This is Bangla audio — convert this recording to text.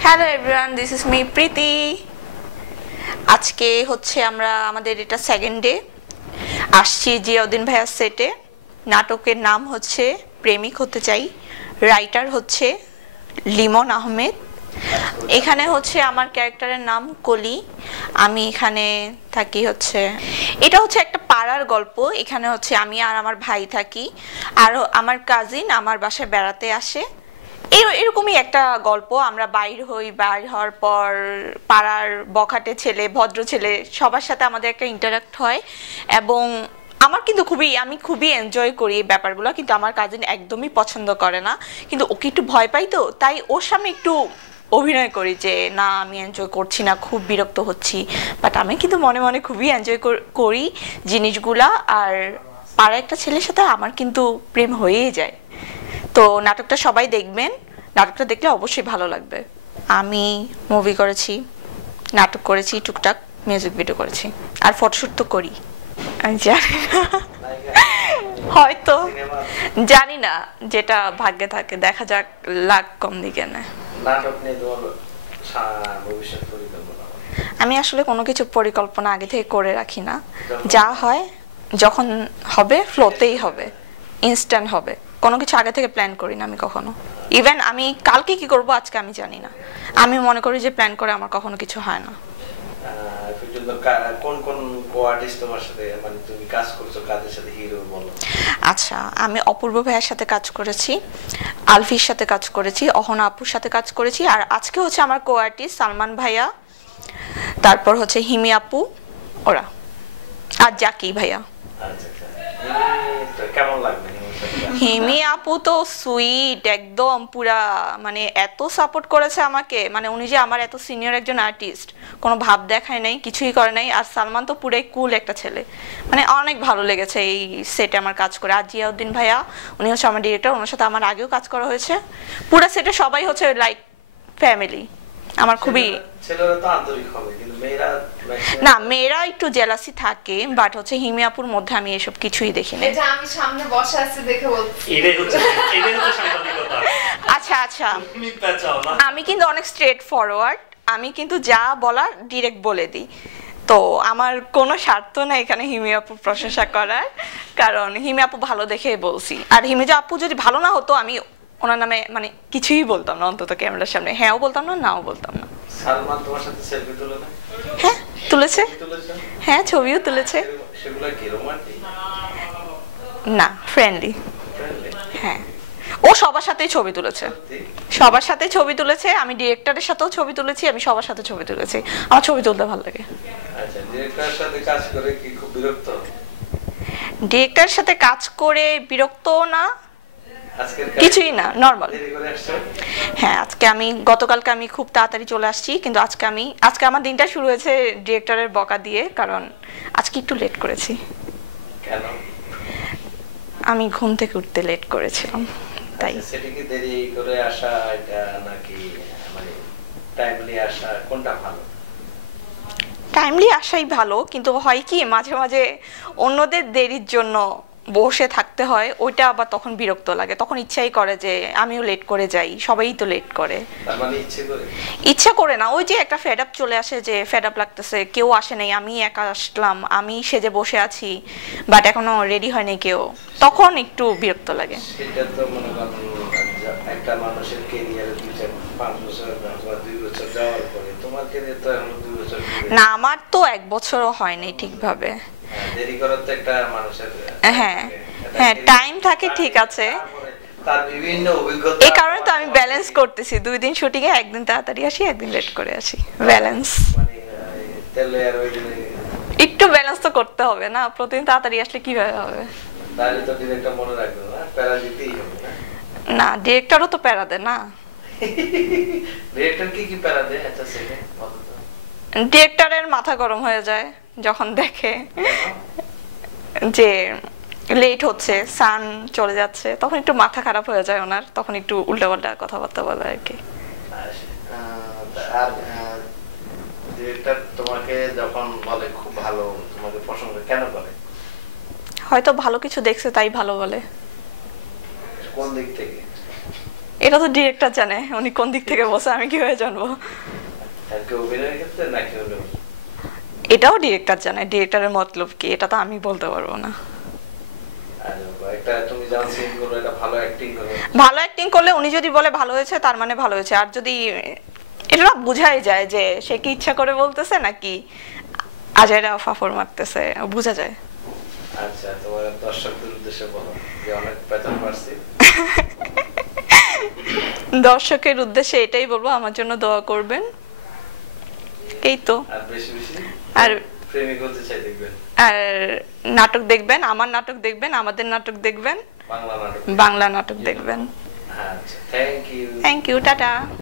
Hello everyone, this is me Preeti. আজকে হচ্ছে আমরা আমাদের এটা সেকেন্ড ডে আসছি জিয়াউদ্দিন ভাইয়ার সেটে। নাটকের নাম হচ্ছে প্রেমিক হতে চাই, রাইটার হচ্ছে লিমন আহমেদ। এখানে হচ্ছে আমার ক্যারেক্টারের নাম কলি। আমি এখানে থাকি হচ্ছে, এটা হচ্ছে একটা পাড়ার গল্প। এখানে হচ্ছে আমি আর আমার ভাই থাকি, আর আমার কাজিন আমার বাসায় বেড়াতে আসে। এরকমই একটা গল্প। আমরা বাইর হই, বাইর হওয়ার পর পাড়ার বখাটে ছেলে, ভদ্র ছেলে, সবার সাথে আমাদের একটা ইন্টারাক্ট হয়। এবং আমার কিন্তু আমি খুবই এনজয় করি এই ব্যাপারগুলো, কিন্তু আমার কাজিন একদমই পছন্দ করে না। কিন্তু ওকে একটু ভয় পাই, তো তাই ওর সামনে একটু অভিনয় করি যে না, আমি এনজয় করছি না, খুব বিরক্ত হচ্ছি। বাট আমি কিন্তু মনে মনে খুবই এনজয় করি জিনিসগুলা। আর পাড়ার একটা ছেলের সাথে আমার কিন্তু প্রেম হয়েই যায়। তো নাটকটা সবাই দেখবেন, নাটকটা দেখলে অবশ্যই ভালো লাগবে। আমি মুভি করেছি, নাটক করেছি, টুকটাক মিউজিক ভিডিও করেছি, আর ফটোশুট তো করি। আমি জানি না, হয়তো জানি না, যেটা ভাগ্যে থাকে দেখা যাক, লাখ কম দিকে না। আমি আসলে কোনো কিছু পরিকল্পনা আগে থেকে করে রাখি না, যা হয় যখন হবে ফ্লোতেই হবে, ইনস্ট্যান্ট হবে। কোনো কিছু আগে থেকে প্ল্যান করি না আমি কখনো। ইভেন আমি কালকে কি করব আজকে আমি জানি না। আমি মনে করি যে প্ল্যান করে আমার কখনো কিছু হয় না। আচ্ছা, আমি অপূর্ব ভাইয়ের সাথে কাজ করেছি, আলফির সাথে কাজ করেছি, অহনা আপুর সাথে কাজ করেছি, আর আজকে হচ্ছে আমার কো আর্টিস্ট সালমান ভাইয়া, তারপর হচ্ছে হিমি আপু, ওরা, আর জাকি ভাইয়া। কেমন লাগবে? হিমি আপু তো সুইট একদম, পুরা মানে এত সাপোর্ট করেছে আমাকে, মানে উনি যে আমার এত সিনিয়র একজন আর্টিস্ট, কোনো ভাব দেখায় নাই, কিছুই করে নাই। আর সালমান তো পুরাই কুল একটা ছেলে, মানে অনেক ভালো লেগেছে এই সেটে আমার কাজ করে। আর জিয়াউদ্দিন ভাইয়া, উনি হচ্ছে আমার ডিরেক্টর, ওনার সাথে আমার আগেও কাজ করা হয়েছে। পুরো সেটে সবাই হচ্ছে লাইক ফ্যামিলি। আমার খুবই, ছেলেরা তো আন্তরিক হবে, কিন্তু মেয়েরা না, মেয়েরা একটু জেলাসি থাকে, বাট হচ্ছে হিমি আপুর মধ্যে আমি এসব কিছুই দেখি না। এটা আমি সামনে বসে আছি দেখে বলছি, এটাই হচ্ছে সাংবাদিকতা। আচ্ছা আচ্ছা, আমি কিন্তু অনেক স্ট্রেট ফরওয়ার্ড, আমি কিন্তু যা বলার ডিরেক্ট বলে দিই। তো আমার কোনো স্বার্থ না এখানে হিমি আপুর প্রশংসা করার, কারণ হিমি আপু ভালো দেখে বলছি। আর হিমি আপু যদি ভালো না হতো, আমি ওনার নামে মানে কিছুই বলতাম না, অন্তত ক্যামেরার সামনে হ্যাঁও বলতাম না, নাও বলতাম না। সালমান তোমার সাথে সেলফি তুলে না? হ্যাঁ তুলেছে, হ্যাঁ ছবিও তুলেছে। সেগুলো কি রোমান্টিক? না, ফ্রেন্ডলি। হ্যাঁ, ও সবার সাথেই ছবি তুলেছে, সবার সাথে ছবি তুলেছে। আমি ডিরেক্টরের সাথেও ছবি তুলেছি, আমি সবার সাথে ছবি তুলেছি। আমার ছবি তুলতে ভালো লাগে। আচ্ছা, ডিরেক্টরের সাথে কাজ করে কি খুব বিরক্ত? ডিরেক্টরের সাথে কাজ করে বিরক্ত না, কিছুই না, নরমাল। হ্যাঁ, গতকালকে আমি খুব তাড়াতাড়ি চলে আসছি, কিন্তু আজকে আমার দিনটা শুরু হয়েছে ডিরেক্টরের বকা দিয়ে, কারণ আজকে একটু লেট করেছি। কেন? আমি ঘুম থেকে উঠতে লেট করেছিলাম, তাই। সেটা কি দেরি করে আসা এটা নাকি মানে টাইমলি আসা, কোনটা ভালো? টাইমলি আসাই ভালো, কিন্তু হয় কি মাঝে মাঝে অন্যদের দেরির জন্য বসে থাকতে হয়, ওইটা আবার তখন বিরক্ত লাগে। তখন ইচ্ছাই করে যে আমিও লেট করে যাই, সবাই তো লেট করে। তার মানে ইচ্ছা করে না, ওই যে একটা ফেড আপ চলে আসে, যে ফেড আপ লাগতেছে, কেউ আসে নাই, আমি একা আসলাম, আমি সেজে বসে আছি, বাট এখনো রেডি হয় নাই কেউ, তখন একটু বিরক্ত লাগে। সেটা তো মনে করেন একটা মানুষের ক্যারিয়ারে 2-5 বছর বা 2 বছর যাওয়ার পরে, তোমার ক্যারিয়ার তো এখন 2 বছর না, আমার তো 1 বছরও হয়নি ঠিকভাবে। দেরি করার তো একটা মানুষের হ্যাঁ হ্যাঁ টাইম থাকে, ঠিক আছে, তার বিভিন্ন অভিজ্ঞতা। এই কারণে তো আমি ব্যালেন্স করতেছি, 2 দিন শুটিং এ, একদিন তাড়াতাড়ি আসি, একদিন লেট করে আসি, ব্যালেন্স। মানে তেলে আর ওই একটু ব্যালেন্স তো করতে হবে না, প্রতিদিন তাড়াতাড়ি আসলে কিভাবে হবে? তাহলে তো ডিরেক্টর মনে রাখবে না, প্যারা দিতেই হবে না? না, ডিরেক্টরও তো প্যারা দেয় না। ডিরেক্টর কি প্যারা দেয়? আচ্ছা, সেটা বলো তো। ডিরেক্টরের মাথা গরম হয়ে যায় যখন দেখে যে লেট হচ্ছে, সান চলে যাচ্ছে, তখন একটু মাথা খারাপ হয়ে যায় ওনার, তখন একটু উল্টাপাল্টা কথাবার্তা বলে আর কি। আর ডিরেক্টর তোমাকে যখন বলে খুব ভালো, তোমাকে প্রশংসা কেন করে? হয়তো ভালো কিছু দেখছে তাই ভালো বলে। কোন দিক থেকে? এটা তো ডিরেক্টর জানে উনি কোন দিক থেকে বসে, আমি কিভাবে জানবো? আর কি অভিনয়ের ক্ষেত্রে নাকি হলো এটাও ডিরেক্টর জানে, ডিরেক্টরের মতলব কি এটা তো আমি বলতে পারবো না। একটা তুমি যাও সিন করো, এটা ভালো অ্যাক্টিং করো, ভালো অ্যাক্টিং করলে উনি যদি বলে ভালো হয়েছে তার মানে ভালো হয়েছে, আর যদি এটা না বোঝাই যায় যে সে কি ইচ্ছা করে বলতেছে নাকি আজাইরা ফাফর মারতেছে, বোঝা যায়। আচ্ছা তোমার দর্শকদের উদ্দেশ্যে বলো যে অনেক বেতন পাচ্ছি। দর্শকের উদ্দেশ্যে এটাই বলবো, আমার জন্য দোয়া করবেন, এই তো। আর বেশি বেশি আর প্রেমিক হতে চাই দেখবেন, আর নাটক দেখবেন, আমার নাটক দেখবেন, আমাদের নাটক দেখবেন, বাংলা নাটক, বাংলা নাটক দেখবেন। আচ্ছা thank you. Thank you, tata.